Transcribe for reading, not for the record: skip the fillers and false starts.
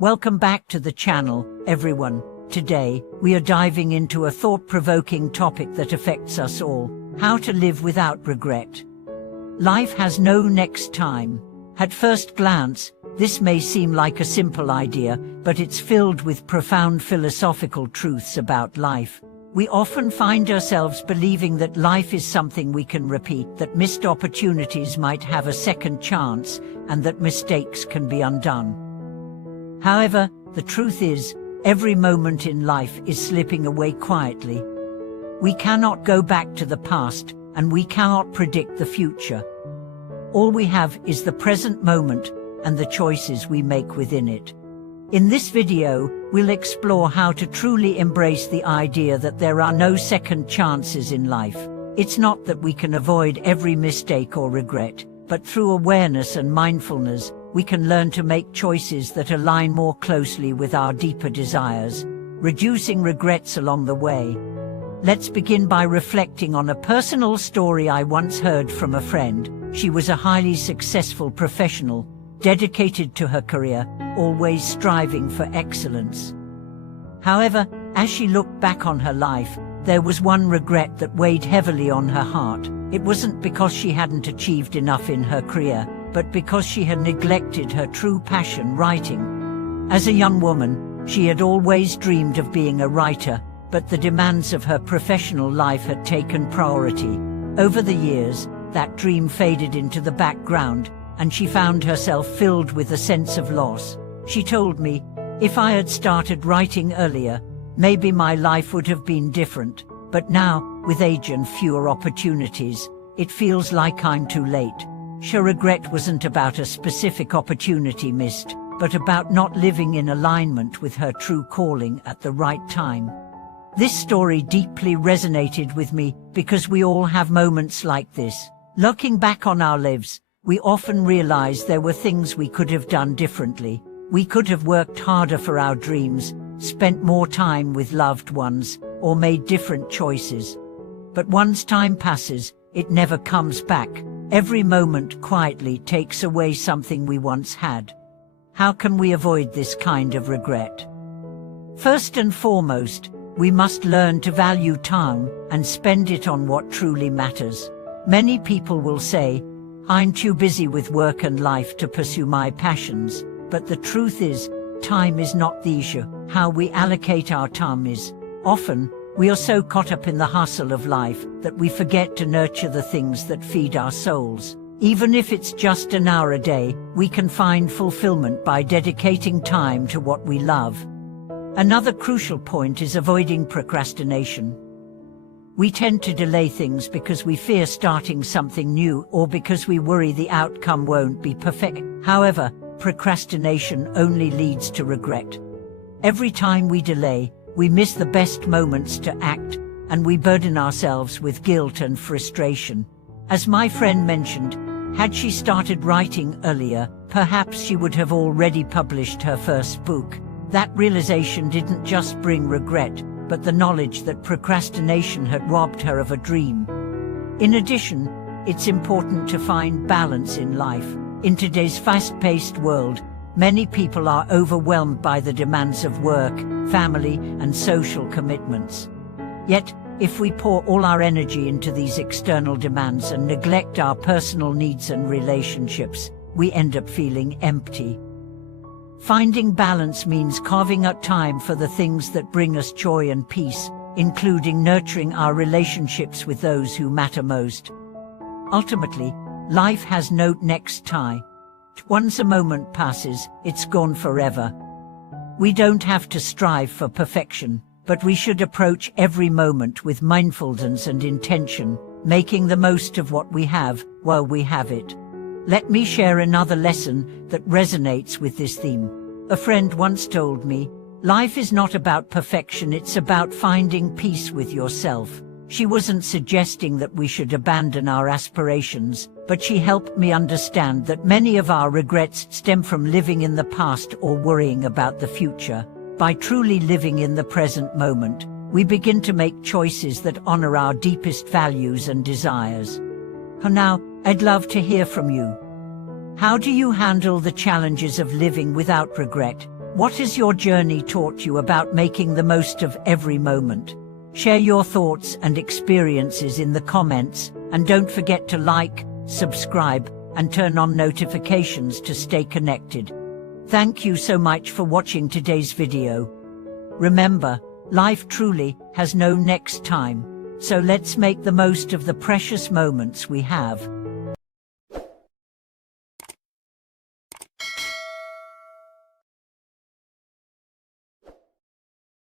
Welcome back to the channel, everyone. Today, we are diving into a thought-provoking topic that affects us all: how to live without regret. Life has no next time. At first glance, this may seem like a simple idea, but it's filled with profound philosophical truths about life. We often find ourselves believing that life is something we can repeat, that missed opportunities might have a second chance, and that mistakes can be undone. However, the truth is, every moment in life is slipping away quietly. We cannot go back to the past, and we cannot predict the future. All we have is the present moment, and the choices we make within it. In this video, we'll explore how to truly embrace the idea that there are no second chances in life. It's not that we can avoid every mistake or regret, but through awareness and mindfulness, we can learn to make choices that align more closely with our deeper desires, reducing regrets along the way. Let's begin by reflecting on a personal story I once heard from a friend. She was a highly successful professional, dedicated to her career, always striving for excellence. However, as she looked back on her life, there was one regret that weighed heavily on her heart. It wasn't because she hadn't achieved enough in her career, but because she had neglected her true passion, writing. As a young woman, she had always dreamed of being a writer, but the demands of her professional life had taken priority. Over the years, that dream faded into the background, and she found herself filled with a sense of loss. She told me, "If I had started writing earlier, maybe my life would have been different. But now, with age and fewer opportunities, it feels like I'm too late." Her regret wasn't about a specific opportunity missed, but about not living in alignment with her true calling at the right time. This story deeply resonated with me because we all have moments like this. Looking back on our lives, we often realize there were things we could have done differently. We could have worked harder for our dreams, spent more time with loved ones, or made different choices. But once time passes, it never comes back. Every moment quietly takes away something we once had. How can we avoid this kind of regret? First and foremost, we must learn to value time and spend it on what truly matters. Many people will say, "I'm too busy with work and life to pursue my passions." But the truth is, time is not the issue. How we allocate our time is. Often, we are so caught up in the hustle of life that we forget to nurture the things that feed our souls. Even if it's just an hour a day, we can find fulfillment by dedicating time to what we love. Another crucial point is avoiding procrastination. We tend to delay things because we fear starting something new or because we worry the outcome won't be perfect. However, procrastination only leads to regret. Every time we delay, we miss the best moments to act, and we burden ourselves with guilt and frustration. As my friend mentioned, had she started writing earlier, perhaps she would have already published her first book. That realization didn't just bring regret, but the knowledge that procrastination had robbed her of a dream. In addition, it's important to find balance in life. In today's fast-paced world, many people are overwhelmed by the demands of work, family, and social commitments. Yet, if we pour all our energy into these external demands and neglect our personal needs and relationships, we end up feeling empty. Finding balance means carving out time for the things that bring us joy and peace, including nurturing our relationships with those who matter most. Ultimately, life has no next time. Once a moment passes, it's gone forever. We don't have to strive for perfection, but we should approach every moment with mindfulness and intention, making the most of what we have while we have it. Let me share another lesson that resonates with this theme. A friend once told me, "Life is not about perfection, it's about finding peace with yourself." She wasn't suggesting that we should abandon our aspirations, but she helped me understand that many of our regrets stem from living in the past or worrying about the future. By truly living in the present moment, we begin to make choices that honor our deepest values and desires. And now, I'd love to hear from you. How do you handle the challenges of living without regret? What has your journey taught you about making the most of every moment? Share your thoughts and experiences in the comments, and don't forget to like, subscribe, and turn on notifications to stay connected. Thank you so much for watching today's video. Remember, life truly has no next time, so let's make the most of the precious moments we have.